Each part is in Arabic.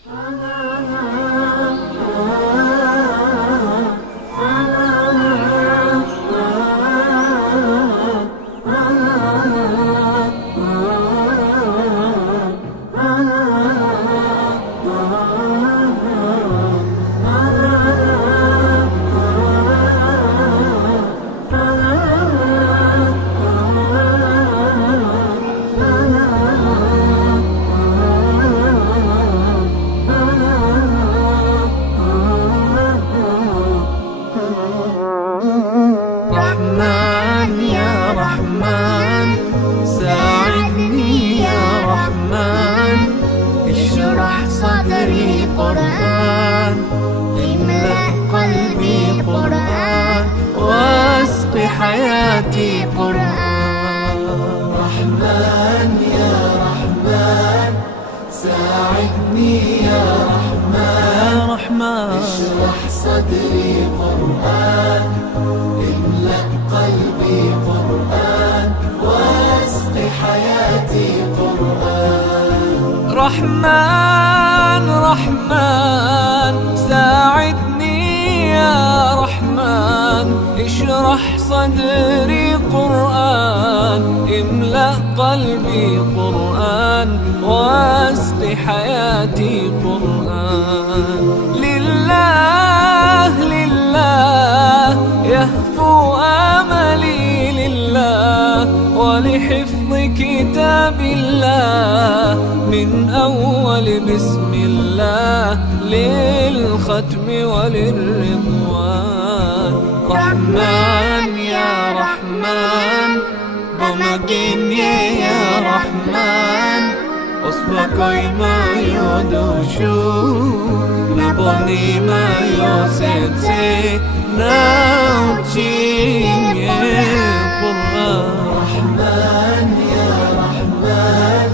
رحمن يا رحمن ساعدني يا رحمن، اشرح صدري قرآن، املأ قلبي قرآن، واسق حياتي قرآن. رحمن يا رحمن ساعدني يا رحمن، اشرح صدري قرآن، املأ قلبي قرآن، واسق حياتي قرآن. رحمن رحمن ساعدني يا رحمن، اشرح صدري قرآن، املأ قلبي قرآن، واسق حياتي قرآن. لله لله يهفو آملي لله، ولحفظ كتاب الله من أول بسم الله للختم وللرضوان. رحمن يا رحمن بمجيني يا رحمن، أصبحي ما يدوشو نبني ما يوسنسي ناوتشيني قرآن. رحمن يا رحمن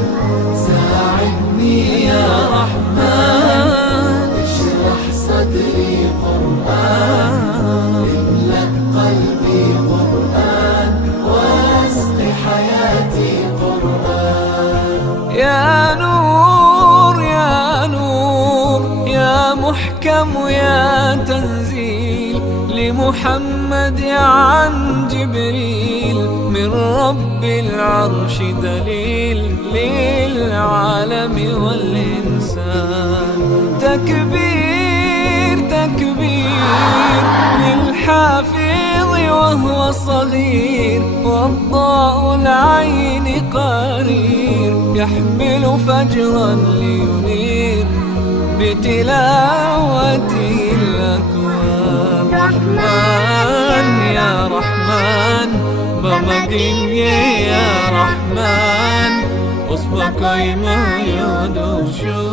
ساعدني يا رحمن، اشرح صدري قرآن، املأ قلبي قرآن، واسق حياتي قرآن. يا نور يا نور يا محكم يا تنزيل لمحمد عن جبريل، من رب العرش دليل للعالم والإنسان. تكبير تكبير للحافظ وهو صغير، والضاء العين قرير يحمل فجرا لينير بتلاوته الأكوان. رحمن يا رحمن بمجيني يا رحمن، أصبحي ما يدوشو